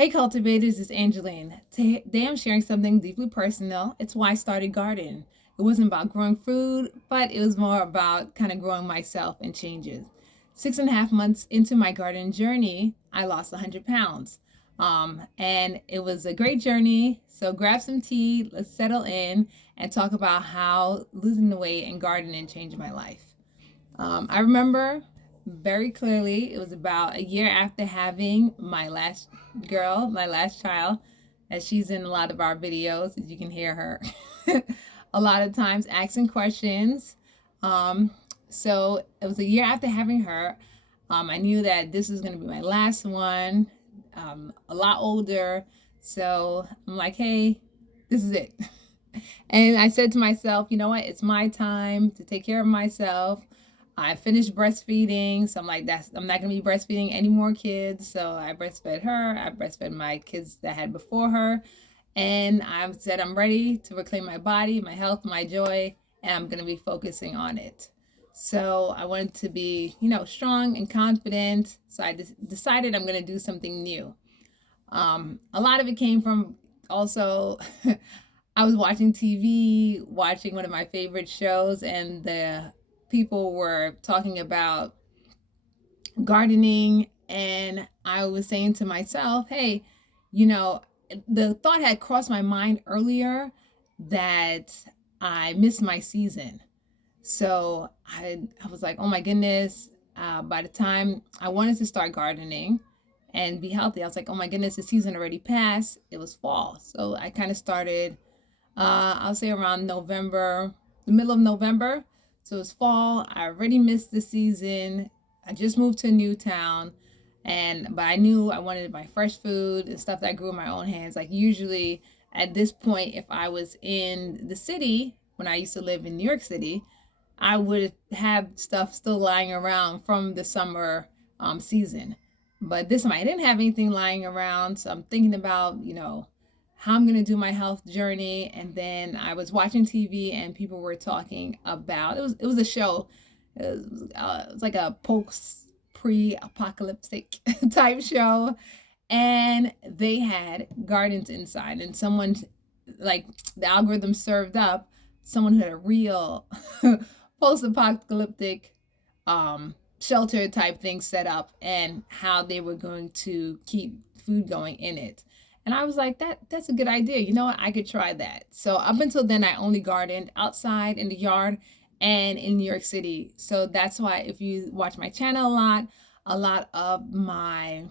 Hey cultivators, it's Angeline. Today I'm sharing something deeply personal. It's why I started Gardyn. It wasn't about growing food, but it was more about kind of growing myself and changes. 6.5 months into my garden journey, I lost 100 pounds. And it was a great journey. So grab some tea, let's settle in and talk about how losing the weight and gardening changed my life. I remember very clearly it was about a year after having my last girl, my last child, as she's in a lot of our videos, as you can hear her a lot of times asking questions. Um, so it was a year after having her. I knew that this was going to be my last one, a lot older. So I'm like, hey, this is it. And I said to myself, you know what? It's my time to take care of myself. I finished breastfeeding, so I'm like, I'm not gonna be breastfeeding any more kids. So I breastfed her. I breastfed my kids that I had before her, and I said I'm ready to reclaim my body, my health, my joy, and I'm gonna be focusing on it. So I wanted to be, strong and confident. So I decided I'm gonna do something new. A lot of it came from also I was watching TV, watching one of my favorite shows, and the people were talking about gardening. And I was saying to myself, hey, you know, the thought had crossed my mind earlier that I missed my season. So I was like, oh my goodness. By the time I wanted to start gardening and be healthy, I was like, oh my goodness, the season already passed. It was fall. So I kind of started, I'll say around November, the middle of November. So it's fall. I already missed the season. I just moved to a new town. But I knew I wanted my fresh food and stuff that I grew in my own hands. Like usually at this point, if I was in the city, when I used to live in New York City, I would have stuff still lying around from the summer season. But this time I didn't have anything lying around. So I'm thinking about, how I'm going to do my health journey. And then I was watching TV and people were talking about it was a show. It was like a post pre-apocalyptic type show, and they had gardens inside, and someone, like, the algorithm served up someone who had a real post-apocalyptic shelter type thing set up, and how they were going to keep food going in it. And I was like, that's a good idea. You know what? I could try that. So up until then, I only gardened outside in the yard and in New York City. So that's why if you watch my channel a lot of my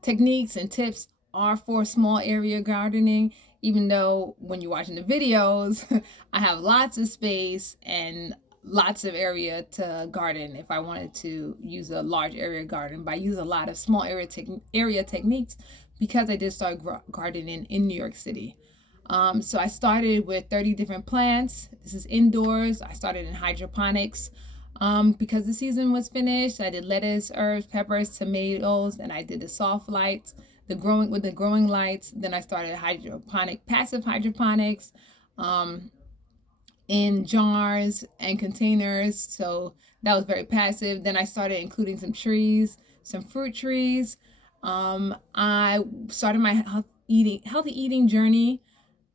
techniques and tips are for small area gardening, even though when you're watching the videos, I have lots of space and lots of area to garden if I wanted to use a large area garden. But I use a lot of small area techniques because I did start gardening in New York City. So I started with 30 different plants. This is indoors. I started in hydroponics. Because the season was finished, I did lettuce, herbs, peppers, tomatoes, and I did the soft lights, the growing lights. Then I started passive hydroponics, in jars and containers. So that was very passive. Then I started including some trees, some fruit trees. I started my healthy eating journey.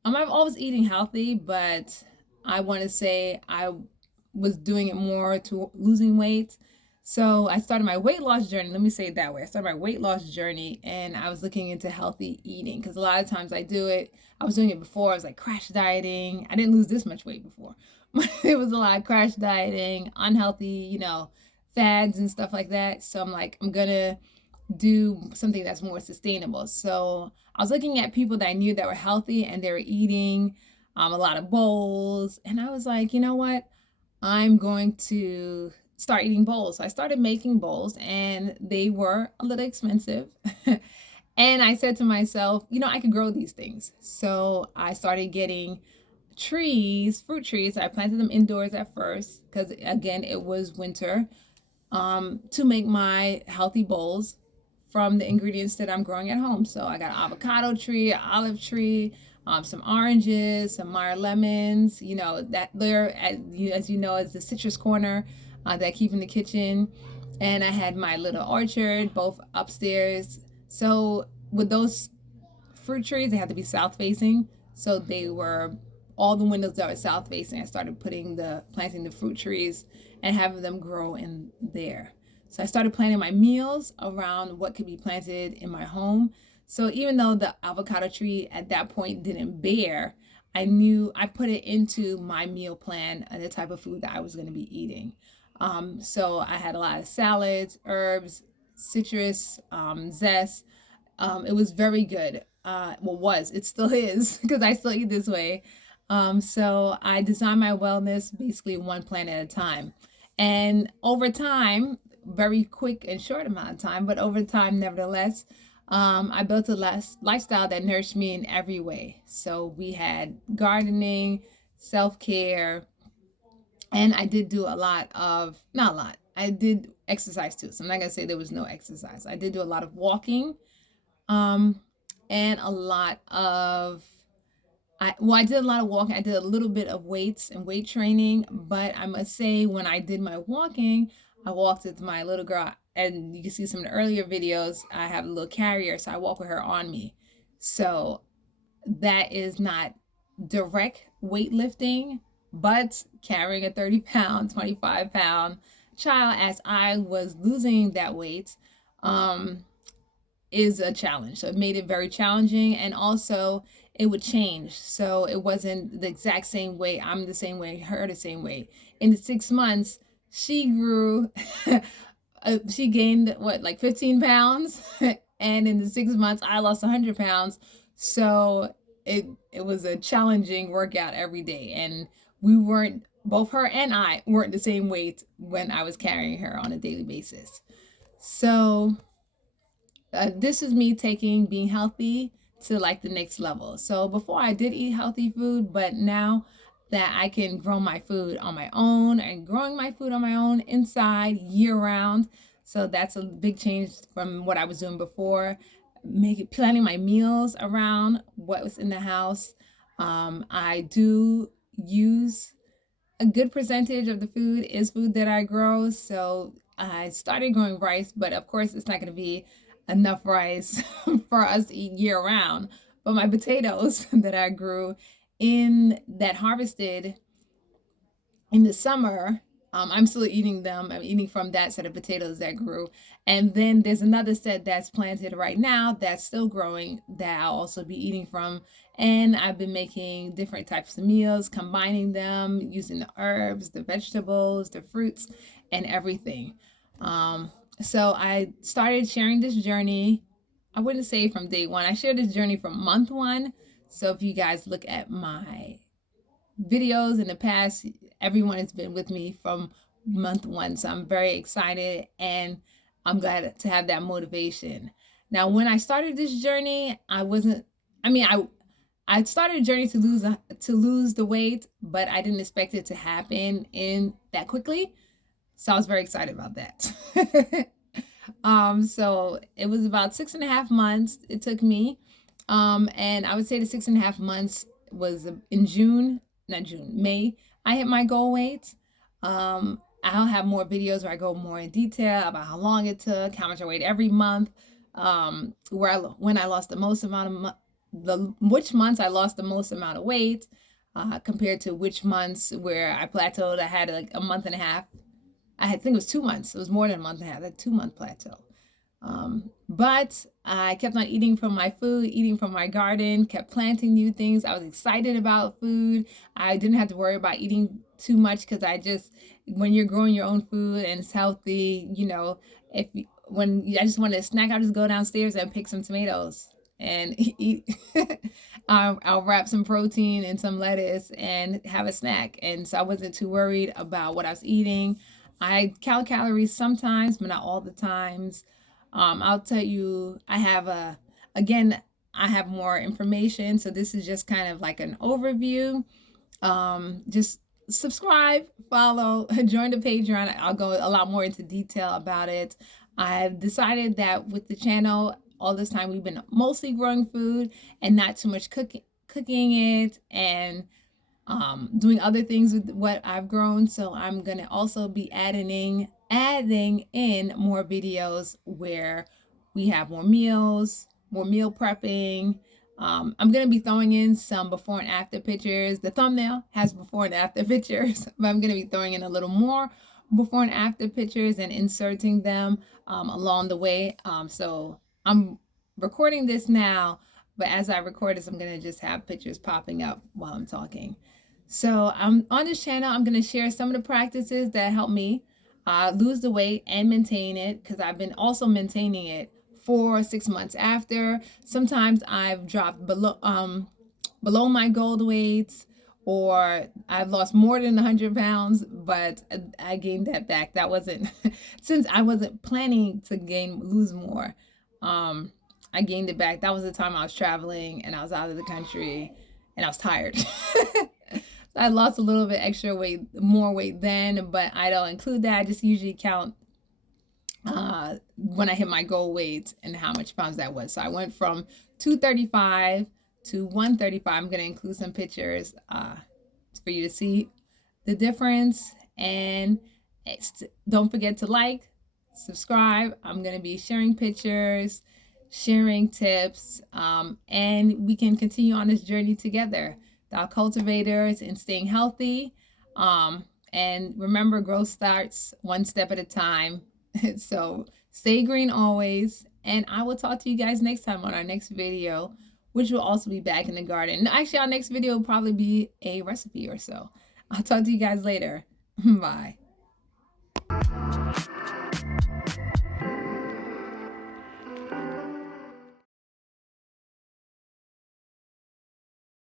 I've always eating healthy, but I want to say I was doing it more to losing weight. So I started my weight loss journey. Let me say it that way. I started my weight loss journey, and I was looking into healthy eating because a lot of times I do it. I was doing it before. I was like crash dieting. I didn't lose this much weight before. It was a lot of crash dieting, unhealthy, fads and stuff like that. So I'm like, I'm going to do something that's more sustainable. So I was looking at people that I knew that were healthy and they were eating a lot of bowls. And I was like, you know what? I'm going to start eating bowls. So I started making bowls, and they were a little expensive. And I said to myself, I could grow these things. So I started getting fruit trees. I planted them indoors at first because, again, it was winter, to make my healthy bowls from the ingredients that I'm growing at home. So I got an avocado tree, an olive tree, some oranges, some Meyer lemons, that there, as you know, is the citrus corner that I keep in the kitchen. And I had my little orchard, both upstairs. So with those fruit trees, they had to be south facing. So they were all the windows that were south facing. I started planting the fruit trees and having them grow in there. So I started planting my meals around what could be planted in my home. So even though the avocado tree at that point didn't bear, I knew I put it into my meal plan and the type of food that I was going to be eating. So I had a lot of salads, herbs, citrus, zest. It was very good. It still is because I still eat this way. So I designed my wellness basically one plant at a time. And over time, very quick and short amount of time, but over time, nevertheless, I built a lifestyle that nourished me in every way. So we had gardening, self-care, and I did do not a lot, I did exercise too. So I'm not going to say there was no exercise. I did do a lot of walking, and a lot of I did a lot of walking. I did a little bit of weights and weight training, but I must say when I did my walking, I walked with my little girl, and you can see some of the earlier videos. I have a little carrier, so I walk with her on me. So that is not direct weightlifting, but carrying a 30-pound, 25-pound child as I was losing that weight, is a challenge. So it made it very challenging, and also it would change. So it wasn't the exact same way. I'm the same way, her the same way. In the 6 months, she grew, she gained like 15 pounds. And in the 6 months, I lost 100 pounds. So it was a challenging workout every day. And both her and I weren't the same weight when I was carrying her on a daily basis. So this is me taking being healthy to like the next level. So before I did eat healthy food, but now that I can grow my food on my own and growing my food on my own inside year round. So that's a big change from what I was doing before. Planning my meals around what was in the house. I do use a good percentage of the food is food that I grow. So I started growing rice, but of course it's not going to be enough rice for us to eat year round. But my potatoes that I grew that harvested in the summer, I'm still eating them. I'm eating from that set of potatoes that grew. And then there's another set that's planted right now that's still growing that I'll also be eating from. And I've been making different types of meals, combining them, using the herbs, the vegetables, the fruits, and everything. So I started sharing this journey. I wouldn't say from day one. I shared this journey from month one. So if you guys look at my videos in the past, everyone has been with me from month one. So I'm very excited, and I'm glad to have that motivation. Now, when I started this journey, I started a journey to lose the weight, but I didn't expect it to happen in that quickly. So I was very excited about that. So it was about 6.5 months it took me. And I would say the 6.5 months was in May. I hit my goal weight. I'll have more videos where I go more in detail about how long it took, how much I weighed every month, when I lost the most amount of which months I lost the most amount of weight, compared to which months where I plateaued. I had like a month and a half. I think it was 2 months. It was more than a month and a half. A 2-month plateau. But I kept on eating from my food, eating from my garden, kept planting new things. I was excited about food. I didn't have to worry about eating too much because when you're growing your own food and it's healthy, when I just wanted a snack, I'll just go downstairs and pick some tomatoes and eat. I'll wrap some protein in some lettuce and have a snack. And so I wasn't too worried about what I was eating. I count calories sometimes, but not all the times. I'll tell you, I have more information. So this is just kind of like an overview. Just subscribe, follow, join the Patreon. I'll go a lot more into detail about it. I've decided that with the channel, all this time we've been mostly growing food and not too much cooking it and doing other things with what I've grown. So I'm gonna also be adding in more videos where we have more meals, more meal prepping, I'm going to be throwing in some before and after pictures. The thumbnail has before and after pictures, but I'm going to be throwing in a little more before and after pictures and inserting them along the way. So I'm recording this now, but as I record this, I'm going to just have pictures popping up while I'm talking. So on this channel, I'm going to share some of the practices that help me lose the weight and maintain it, because I've been also maintaining it for 6 months after. Sometimes I've dropped below my goal weights, or I've lost more than 100 pounds, but I gained that back. That wasn't since I wasn't planning to lose more. I gained it back. That was the time I was traveling and I was out of the country and I was tired. So I lost a little bit extra weight, more weight then, but I don't include that. I just usually count when I hit my goal weight and how much pounds that was. So I went from 235 to 135. I'm going to include some pictures for you to see the difference. And don't forget to like, subscribe. I'm going to be sharing pictures, sharing tips, and we can continue on this journey together. Our cultivators and staying healthy. And remember, growth starts one step at a time. So stay green always. And I will talk to you guys next time on our next video, which will also be back in the garden. Actually, our next video will probably be a recipe or so. I'll talk to you guys later. Bye.